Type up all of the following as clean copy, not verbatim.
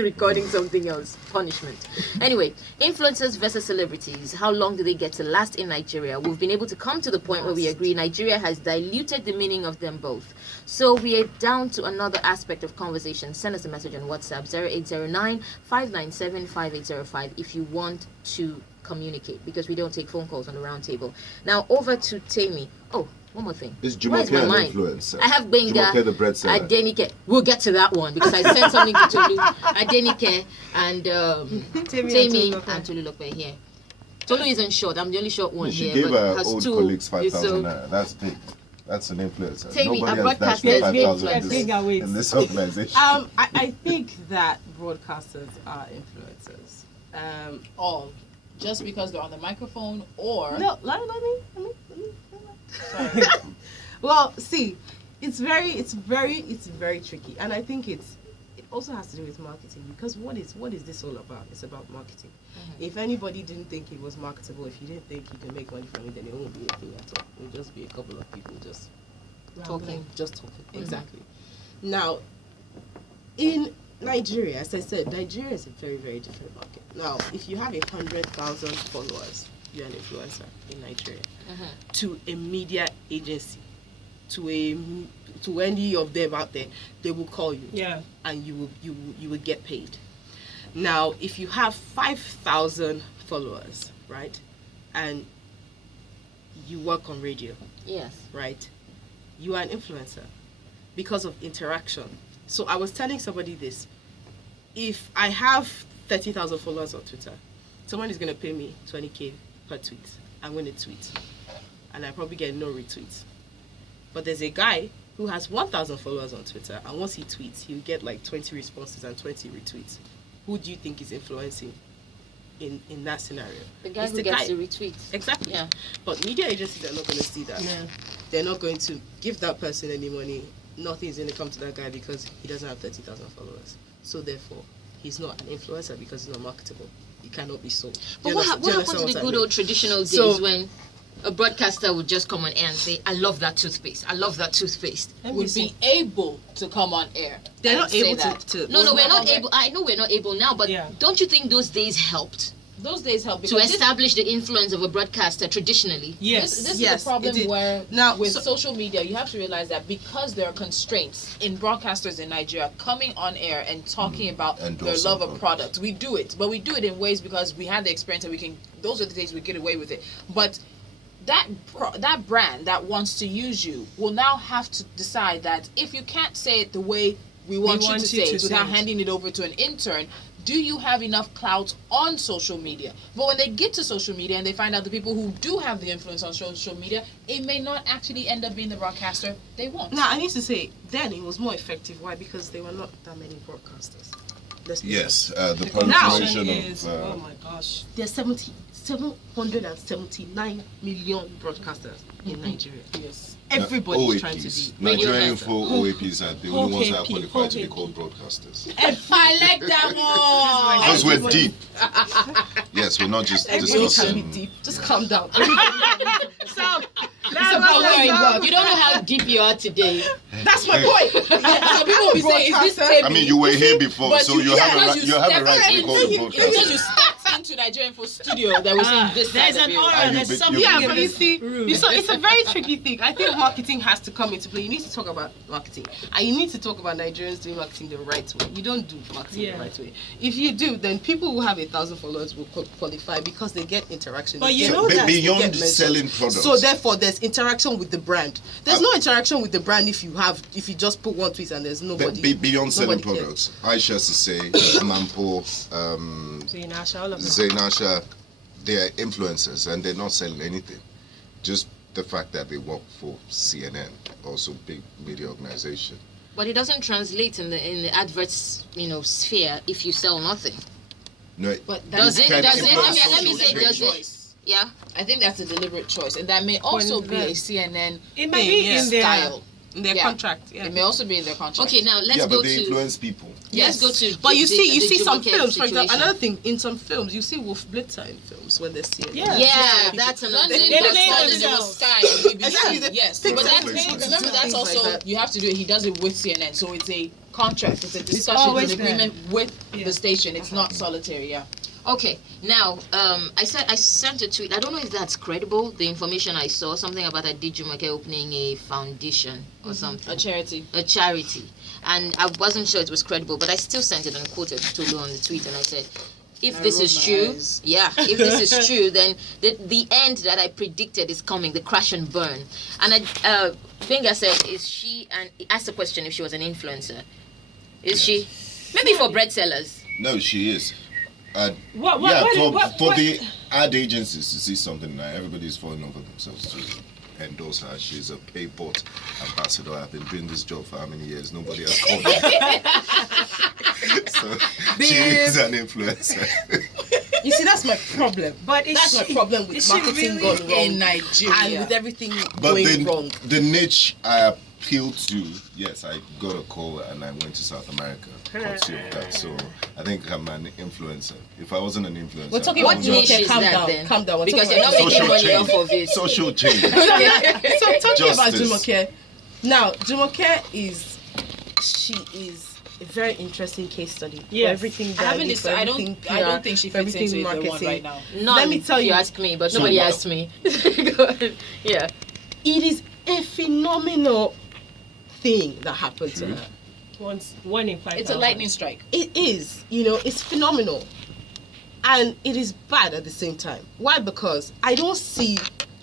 recording something else. Punishment. Anyway, influencers versus celebrities. How long do they get to last in Nigeria? We've been able to come to the point where we agree Nigeria has diluted the meaning of them both. So we are down to another aspect of conversation. Send us a message on WhatsApp 0809-597-5805 if you want to communicate, because we don't take phone calls on the round table. Now over to Tammy. Oh, one more thing. Is Jumoke an influencer? I have Benga, Jumoke the bread seller. Adenike. We'll get to that one because I sent something to Tolu, Adenike, and Tammy and Tolu Lokwe here. Tolu isn't short. I'm the only short one she here. gave but her has old two, colleagues 5,000 so, naira. That's big. That's an influencer. Tammy, Nobody a has dashed me broadcaster 5,000 in this organization. I think that broadcasters are influencers. All. Just because they're on the microphone, or No, let me. Sorry. Well, see, it's very tricky, and I think it also has to do with marketing, because what is this all about? It's about marketing. Mm-hmm. If anybody didn't think it was marketable, if you didn't think you can make money from it, then it won't be a thing at all. It will just be a couple of people just talking. Mm-hmm. Exactly. Now, in Nigeria, as I said, Nigeria is a very, very different market. Now, if you have 100,000 followers, you're an influencer in Nigeria. Mm-hmm. To a media agency, to any of them out there, they will call you. Yeah. And you will get paid. Now, if you have 5,000 followers, right, and you work on radio, yes, right, you are an influencer because of interaction. So I was telling somebody this: if I have 30,000 followers on Twitter, someone is going to pay me 20k per tweet. I'm going to tweet, and I probably get no retweets. But there's a guy who has 1,000 followers on Twitter, and once he tweets, he'll get like 20 responses and 20 retweets. Who do you think is influencing in that scenario? The guy who gets the retweets. Exactly. Yeah. But media agencies are not going to see that. Yeah. They're not going to give that person any money. Nothing is going to come to that guy because he doesn't have 30,000 followers. So therefore, he's not an influencer because he's not marketable. He cannot be sold. But what happened to the good old traditional days when a broadcaster would just come on air and say, I love that toothpaste. I love that toothpaste. Would be able to come on air. They're not able to. No, we're not able. I know we're not able now, but don't you think those days helped? Those days help to establish the influence of a broadcaster traditionally. Yes, this is the problem where now with social media, you have to realize that because there are constraints in broadcasters in Nigeria coming on air and talking about their love of products. We do it, but we do it in ways because we had the experience and we can. Those are the days we get away with it. But that brand that wants to use you will now have to decide that if you can't say it the way we want you to say it without handing it over to an intern, do you have enough clout on social media? But when they get to social media and they find out the people who do have the influence on social media, it may not actually end up being the broadcaster they want. Now, I need to say, then it was more effective. Why? Because there were not that many broadcasters. Yes, the proliferation of... oh my gosh. There's 779 million broadcasters in Nigeria. Yes. Everybody's trying to be. Nigerian Info OAPs are the only ones that are qualified to be called broadcasters. I like that one. Because we're deep. Yes, we're not just discussing. Can be deep. Just calm down. You don't know how deep you are today. That's my point. So people will be saying, is this Tammy? I mean, you were here before, so you have a right to be called a broadcaster. Because you stepped into Nigerian Info studio that was in this there's an aura, there's something. Yeah, but you see, it's a very tricky thing. I think marketing has to come into play. You need to talk about marketing, and you need to talk about Nigerians doing marketing the right way. You don't do marketing the right way. If you do, then people who have 1,000 followers will qualify because they get interaction. But you know that beyond selling products. So therefore, there's interaction with the brand. There's no interaction with the brand if you just put one tweet and there's nobody. Beyond selling products, Aisha Sise, Mampo, Zainasha, they are influencers and they're not selling anything. Just the fact that they work for CNN, also big media organization. But it doesn't translate in the adverts, sphere if you sell nothing. No, but does it? Let me say, does it? Yeah, I think that's a deliberate choice, and that may also be a CNN. It might be in style. In their contract, It may also be in their contract. Okay, now let's go to... but they influence people. Yes. Let's go to... But you see some films, for example, another thing, in some films, you see Wolf Blitzer in films when they're CNN. Yeah, that's another thing. Exactly. Yes. But remember, that's also, you have to do it, he does it with CNN, so it's a contract. It's a discussion, it's an agreement with the station. It's not solitary. Yeah. Okay, now I sent a tweet. I don't know if that's credible. The information I saw, something about Jumoke opening a foundation or something, a charity, and I wasn't sure it was credible, but I still sent it and quoted Tolu on the tweet, and I said, if this is true, if this is true, then the end that I predicted is coming, the crash and burn. And Finger said, is she? And asked the question if she was an influencer. Is she? Maybe for bread sellers. No, she is. For the ad agencies to see something like everybody's falling over themselves to endorse her. She's a payport ambassador. I've been doing this job for how many years? Nobody has called me. So she is an influencer. You see, that's my problem. But that's my problem with marketing really gone wrong in Nigeria and with everything going wrong. The niche I appealed to, yes, I got a call and I went to South America. Courtesy of that. So I think I'm an influencer. If I wasn't an influencer, we're talking about niche is calm that down, then? Calm down. Because you're not making money off of it. Social change. So I'm talking about Justice. Jumoke. Now, Jumoke is a very interesting case study for everything that I don't think she fits into either one right now. Let me tell you, ask me, but nobody asked me. Go ahead. Yeah. It is a phenomenal thing that happened to her. One in 5. It's a lightning strike. It is, it's phenomenal. And it is bad at the same time. Why? Because I don't see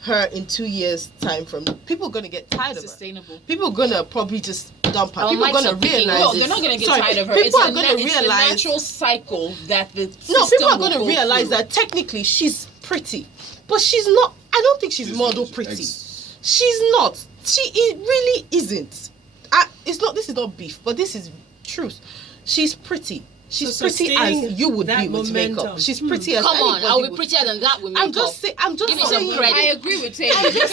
her in 2 years' time from people are going to get tired of her. Sustainable. People are going to probably just dump her. Our People are mics going are to picking realize up. No, they're not going to get tired of her. People are It's going to the realize natural cycle that the No, people are going to realize that technically she's pretty. But she's not. I don't think she's model pretty. She's not. She really isn't. This is not beef, but this is truth. She's pretty. She's pretty as you would be with makeup. She's pretty as Come on, anybody I'll be would. prettier than that with makeup. I'm just saying. Give me some credit. I agree with Taylor because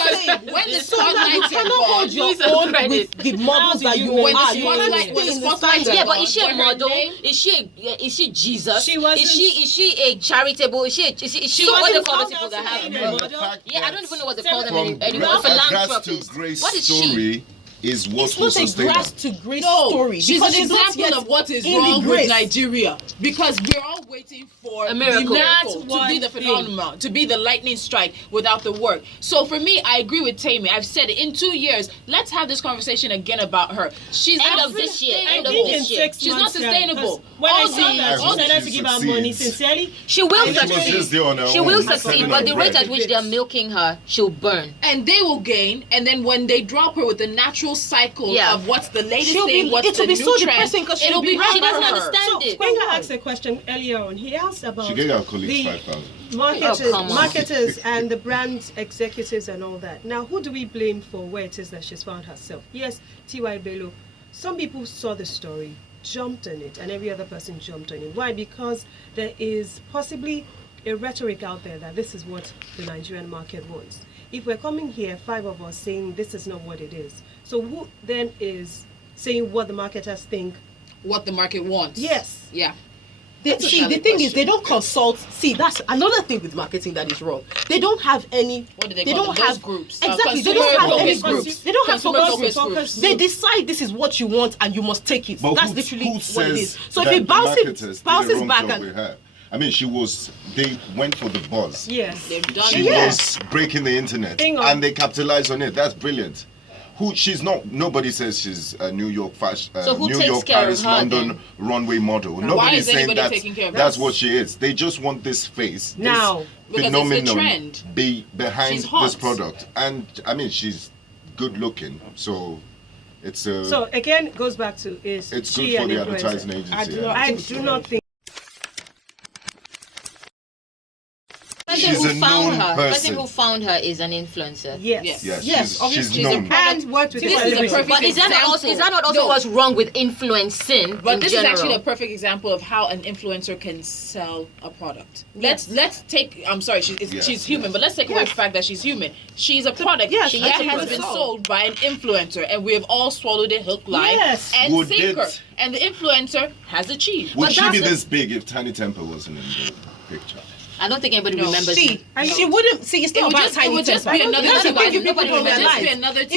when the So now you spotlights are cannot gone, hold your Give me some own credit. with the models that you when are. the You can't spotlight, when stay in the the spotlight, standard. Yeah, but is she a when her model? name- Is she Jesus? She wasn't- Is she a charitable? Is she what wasn't they call the called people out that to have? be a model. Yeah, I don't even know what they call them From anymore. grass to Philanthropist. grace What is she? story is what It's will not a sustain grass her. to grace No, story. she's because an not example yet of what is in the wrong with grace. Nigeria because we're all waiting for A miracle. the That's miracle to one be the thing. phenomenon, to be the lightning strike without the work. So for me, I agree with Tammy. I've said it in 2 years. Let's have this conversation again about her. She's End not of this year. End of sustainable. this year. She's not sustainable. When I All saw the- that, all she said the- that to give her money succeeds. sincerely. She will She was just succeed. there on her She own, will serving succeed, her but the rate bread. at which they are milking her, she'll burn. and they will gain, and then when they drop her with the natural cycle Yeah. of what's the latest She'll thing, be- what's it will the be new so trend, depressing 'cause she'll it'll be be right She doesn't hard for her. understand So it. Spencer asked a question earlier on. He asked about She gave her colleagues the 5,000. Oh, come on. marketers and the brand executives and all that. Now, who do we blame for where it is that she's found herself? Yes, T.Y. Bello. Some people saw the story, jumped on it, and every other person jumped on it. Why? Because there is possibly a rhetoric out there that this is what the Nigerian market wants. If we're coming here, 5 of us saying this is not what it is, so who then is saying what the marketers think? What the market wants. Yes. Yeah. The That's a thing valid is, question. they don't consult. See, that's another thing with marketing that is wrong. They don't have any. What do they They call don't them? Those have groups. Exactly. They don't have Consumer any focus groups. They don't have Consumer focus focus groups. groups. They decide this is what you want and you must take it. But That's who literally what it says is. So that if it the marketers did a bounces wrong back job and with her? I mean, they went for the buzz. Yes. They've done She it. was breaking the internet, Hang on. and they capitalized on it. That's brilliant. She's not. Nobody says she's a New York fashion, So who New takes York, care of Paris, her London then? runway model. Why Nobody's is saying anybody that taking care of her? that's what she is. They just want this face, Now, this because it's the phenomenon trend. be behind She's hot. this product. And I mean, she's good looking, so it's a. So again, it goes back to is it's she good for an the influencer? advertising agency. I do not think. The person She's who a found known her, the person person. who found her is an influencer. Yes. Yes. Yes, Yes, obviously she's she's a known. product. And worked with This the is a celebrity. perfect But is that not also No. what's wrong with influencing But in this general? is actually a perfect example of how an influencer can sell a product. Let's take. I'm sorry, she's human, but let's take away the fact that she's human. She's a product. Yes, She I think has that's been so. sold by an influencer, and we have all swallowed it hook, line, Yes. and Would sinker. it- And the influencer has achieved. Would But she that's be the- this big if Tiny Temper wasn't in the picture? I don't think anybody remembers. She wouldn't. See, it's not about Tiny Temper. It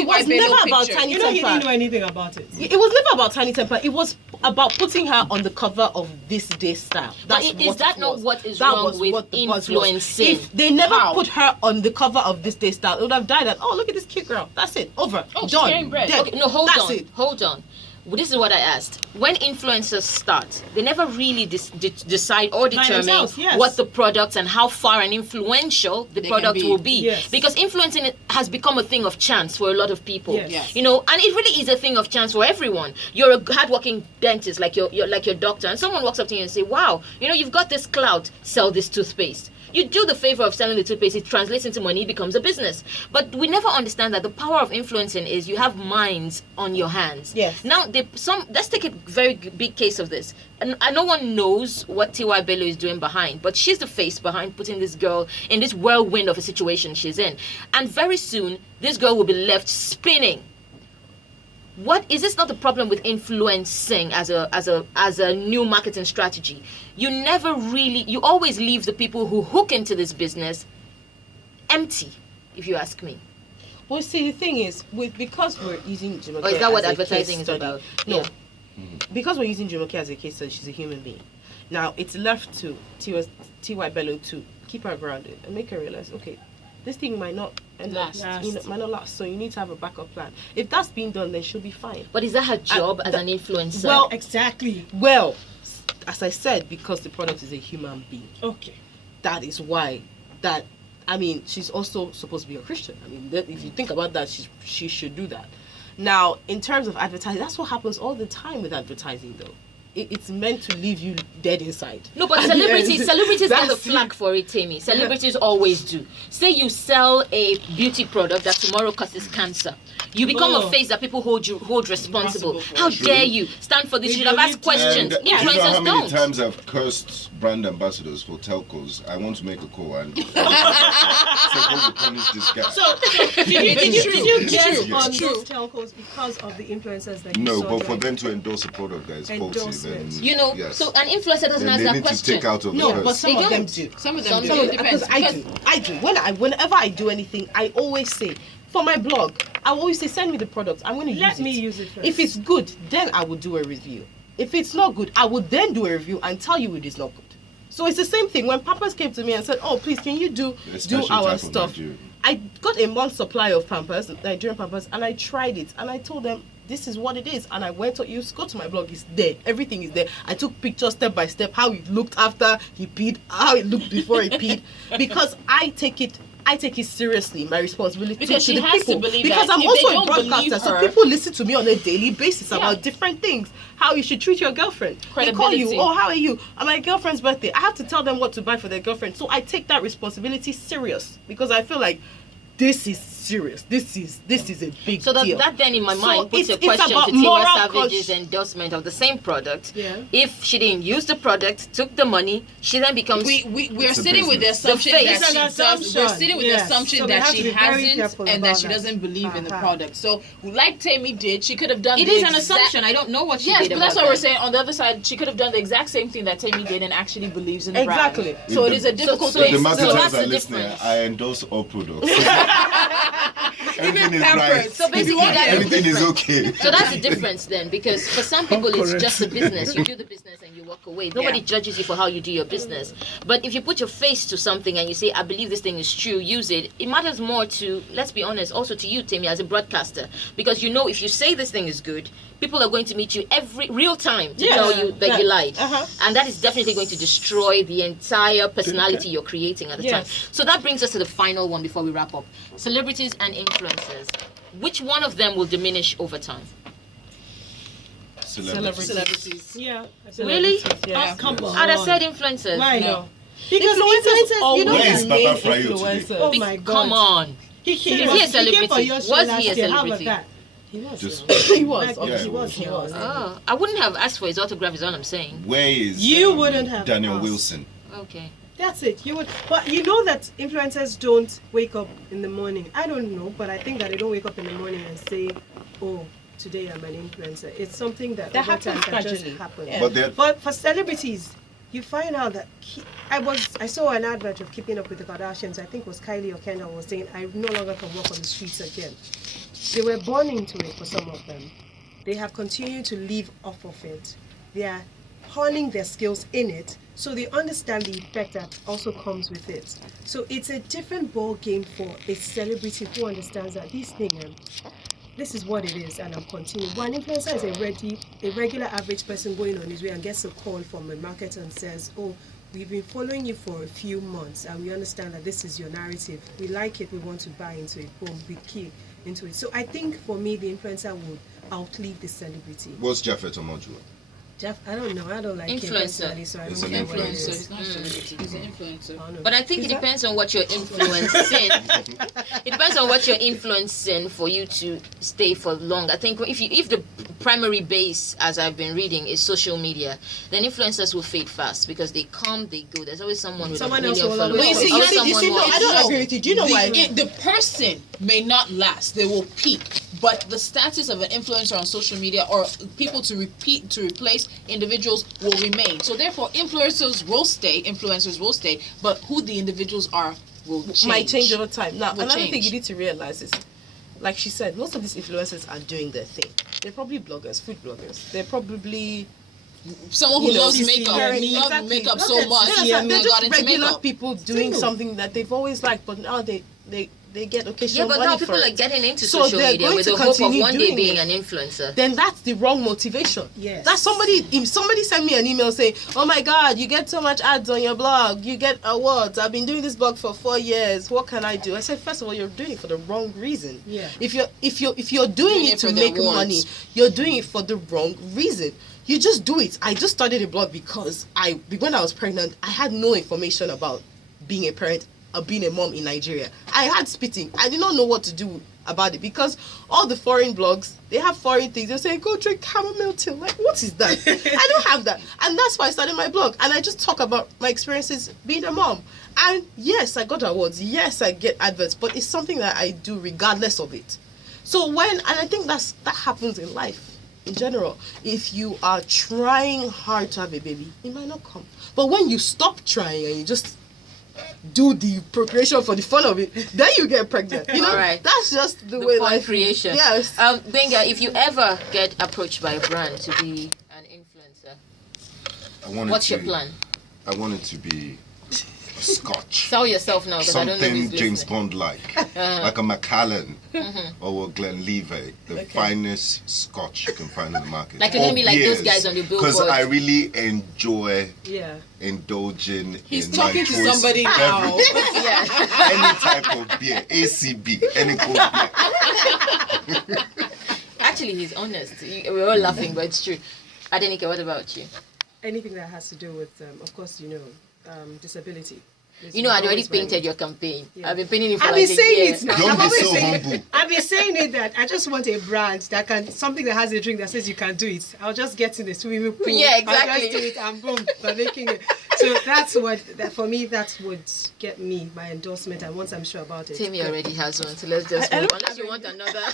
was never about Tiny Temper. He didn't know anything about it. It was never about Tiny Temper. It was about putting her on the cover of This Day Style. Is that not what is wrong with influencing? If they never put her on the cover of This Day Style, it would have died at, oh, look at this cute girl. That's it. Over. Done. Dead. Okay, no, hold on. Well, this is what I asked. When influencers start, they never really decide or determine what the products and how far and influential the product will be. Yes. Because influencing has become a thing of chance for a lot of people. Yes. You know, and it really is a thing of chance for everyone. You're a hardworking dentist, like your doctor, and someone walks up to you and say, "Wow, you know, you've got this clout. Sell this toothpaste." You do the favor of selling the toothpaste, it translates into money, it becomes a business. But we never understand that the power of influencing is you have minds on your hands. Yes. Now, let's take a very big case of this. And no one knows what T.Y. Bello is doing behind, but she's the face behind putting this girl in this whirlwind of a situation she's in. And very soon, this girl will be left spinning. What is this not the problem with influencing as a new marketing strategy? You always leave the people who hook into this business empty, if you ask me. Well, see, the thing is, because we're using Jumoke, or is that what advertising is about? No, Yeah. Because we're using Jumoke as a case study, she's a human being. Now it's left to T.Y. Bello to keep her grounded and make her realize, okay, this thing might not last. Might not last. So you need to have a backup plan. If that's being done, then she'll be fine. But is that her job as an influencer? Well, exactly. Well, as I said, because the product is a human being. Okay. That is why she's also supposed to be a Christian. I mean, if you think about that, she should do that. Now, in terms of advertising, that's what happens all the time with advertising, though. It's meant to leave you dead inside. No, but celebrities get the flag for it, Tammy. Celebrities always do. Say you sell a beauty product that tomorrow causes cancer. You become a face that people hold responsible. How dare you stand for this? You should have asked questions. And Influencers you know how many don't. times I've cursed brand ambassadors for telcos? I want to make a call and say, go to punish this guy. So did you get on those telcos because of the influencers that you saw? No, but for them to endorse a product that is faulty, then so an influencer doesn't ask that question. But some of them do. Some of them do. Because I do. Whenever I do anything, I always say, for my blog, I always say, send me the product. I'm going to use it. Let me use it first. If it's good, then I will do a review. If it's not good, I will then do a review and tell you it is not good. So it's the same thing. When Pampers came to me and said, oh, please, can you do our stuff? I got a month's supply of Pampers, Nigerian Pampers, and I tried it. And I told them, this is what it is. And I went to go to my blog. It's there. Everything is there. I took pictures step by step, how it looked after he peed, how it looked before he peed. Because I take it seriously, my responsibility because to the people. To because I'm also a broadcaster, so people listen to me on a daily basis about different things. How you should treat your girlfriend. They call you, oh, how are you? On my girlfriend's birthday, I have to tell them what to buy for their girlfriend. So I take that responsibility serious because I feel like this is serious. This is a big deal. So that then in my mind puts a question to Tiwa Savage's endorsement of the same product. Yeah. If she didn't use the product, took the money, she then becomes we're sitting with the assumption that she does. We're sitting with the assumption that she hasn't and that she doesn't believe in the product. So like Tammy did, she could have done. It is an assumption. I don't know what she did. Yes, but that's what we're saying. On the other side, she could have done the exact same thing that Tammy did and actually believes in the brand. Exactly. So it is a difficult thing. The marketers that's are the listening. difference. I endorse all products. Everything is Pampers. right. So basically, that's Everything the is difference. okay. So that's the difference then, because for some people it's just a business. You do the business and you walk away. Nobody judges you for how you do your business. But if you put your face to something and you say, I believe this thing is true, use it, it matters more to, let's be honest, also to you, Timmy, as a broadcaster. Because you know if you say this thing is good, people are going to meet you every real time to tell you that you lied. And that is definitely going to destroy the entire personality you're creating at the time. So that brings us to the final one before we wrap up. Celebrities and influencers. Which one of them will diminish over time? Celebrities. Yeah. Really? Yeah. Come on. I'd have said influencers. Why? No. Because influencers, you know, Where is the Baba name Frayo today? influencers. Oh my God. Come on. He came Is he a celebrity? for your show Was last he a year. How celebrity? about that? He was. Just- He was. Like, Obviously, he was. Oh, I wouldn't have asked for his autograph, is all I'm saying. Where is You wouldn't have Daniel asked. Wilson? Okay. That's it. You would, but you know that influencers don't wake up in the morning. I don't know, but I think that they don't wake up in the morning and say, "Oh, today I'm an influencer." It's something that over time happens that just gradually. happens. Yeah. But But for celebrities, you find out that I saw an advert of Keeping Up with the Kardashians. I think it was Kylie or Kendall was saying, I no longer can walk on the streets again. They were born into it for some of them. They have continued to live off of it. They are honing their skills in it, so they understand the effect that also comes with it. So it's a different ball game for a celebrity who understands that this thing, this is what it is, and I'm continuing. One influencer is a regular average person going on his way and gets a call from a marketer and says, oh, we've been following you for a few months and we understand that this is your narrative. We like it, we want to buy into it, boom, we key into it. So I think for me, the influencer would outlive the celebrity. What's Japhet Omojua? Jeff, I don't know. I don't like influencer. Him so I It's don't an know what it influencer. is. He's not a celebrity. He's an influencer. But I think it depends on what you're influencing. It depends on what you're influencing for you to stay for long. I think if the primary base, as I've been reading, is social media, then influencers will fade fast because they come, they go. There's always someone with Someone a else million will followers. always- But you see, Someone no, more I don't influential. agree with you. Do you know why? The person may not last. They will peak. But the status of an influencer on social media or people to replace individuals will remain. So therefore, influencers will stay, but who the individuals are will change. Might change over time. Now, Will another thing change. you need to realize is, like she said, most of these influencers are doing their thing. They're probably bloggers, food bloggers. They're probably Someone who loves CC, makeup, exactly. loves makeup Look so at much, CC, and they're then got just into regular makeup. people doing something that they've always liked, but now they get Yeah, occasional but money now people for are it. getting into So social they're media going with to the hope of continue one day doing being it. an influencer. Then that's the wrong motivation. Yes. That's if somebody sent me an email saying, oh my God, you get so much ads on your blog, you get awards, I've been doing this blog for 4 years, what can I do? I said, first of all, you're doing it for the wrong reason. Yeah. If you're doing it for to the make awards. money, you're doing it for the wrong reason. You just do it. I just started a blog because when I was pregnant, I had no information about being a parent, being a mom in Nigeria. I had spitting. I did not know what to do about it because all the foreign blogs, they have foreign things. They say, go drink chamomile tea. Like, what is that? I don't have that. And that's why I started my blog. And I just talk about my experiences being a mom. And yes, I got awards. Yes, I get adverts. But it's something that I do regardless of it. So and I think that happens in life. In general, if you are trying hard to have a baby, it might not come. But when you stop trying and you just do the procreation for the fun of it, then you get pregnant. You know, All right. That's just the The way fun life creation. is. Yes. Benga, if you ever get approached by a brand to be an influencer, what's your plan? I want it to be a scotch. Sell yourself now because I don't know Something who's James listening. Bond like a Macallan or a Glenlivet, the finest scotch you can find in the market. Like you're gonna Or be like those beers, guys on the billboard. Because I really enjoy Yeah. indulging He's in talking my to choice somebody now. beverage. Yeah. Any type of beer, ACB, any cold beer. Actually, he's honest. We're all laughing, but it's true. Adenike, what about you? Anything that has to do with, of course, disability. You know, I'd already painted your campaign. Yeah. I've been painting it for I've like been a saying year. it now. Don't I've be always so saying humble. I've been saying it that I just want a brand something that has a drink that says you can do it. I'll just get in the swimming pool. Yeah, exactly. I'll just do it and boom, they're making it. So that's for me, that would get me my endorsement. And once I'm sure about it. Timmy already has one, so let's just I move. don't Unless you want another. Please,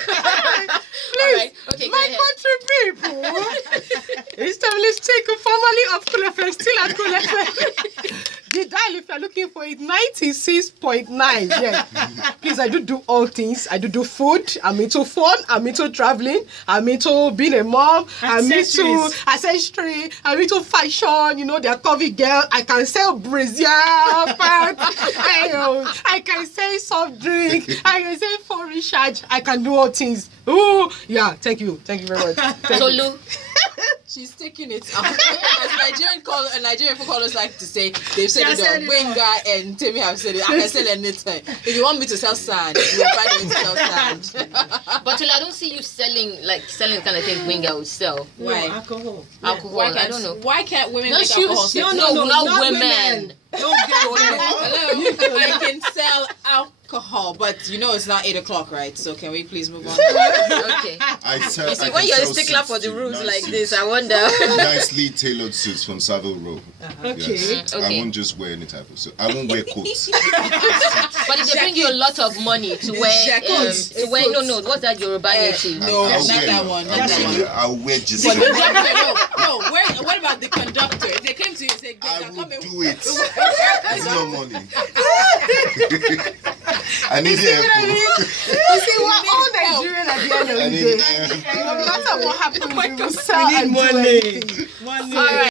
All right. Okay, go my ahead. country people. Established take a family of Kulefe, still at Kulefe. The dial, if you're looking for it, 96.9. Yeah. Please, I do all things. I do food. I'm into fun. I'm into traveling. I'm into being a mom. I'm into ancestry. I'm into fashion. You know, they're curvy girl. I can sell brazier pants. I can sell soft drink. I can sell phone recharge. I can do all things. Oh, yeah. Thank you. Thank you very much. Tolu. She's taking it out. As Nigerian folk callers like to say, they've said it all. Wenga and Timmy have said it. I can sell anything. If you want me to sell sand, you'll find me to sell sand. But Tolu, I don't see you selling the kind of thing Winga would sell. Why? Alcohol. Alcohol. I don't know. Why can't women No, make she alcohol? was- sell? no, not women. Don't get Hello, I can sell alcohol. alcohol, but you know it's not 8 o'clock, right? So can we please move on? Okay. You see, when you're a stickler for the rules like this, I wonder. Nicely tailored suits from Savile Row. Okay. Yes. Okay. I won't just wear any type of suit. I won't wear coats. But if they bring you a lot of money to wear, no, what's that Yoruba native? No, not that one. I'll wear just. No. What about the conductor? If they came to you and said, I will do it. It's no money. I need help. You see, we're all Nigerian at the end of the day. No matter what happens, we will sell and do anything. Money. All right.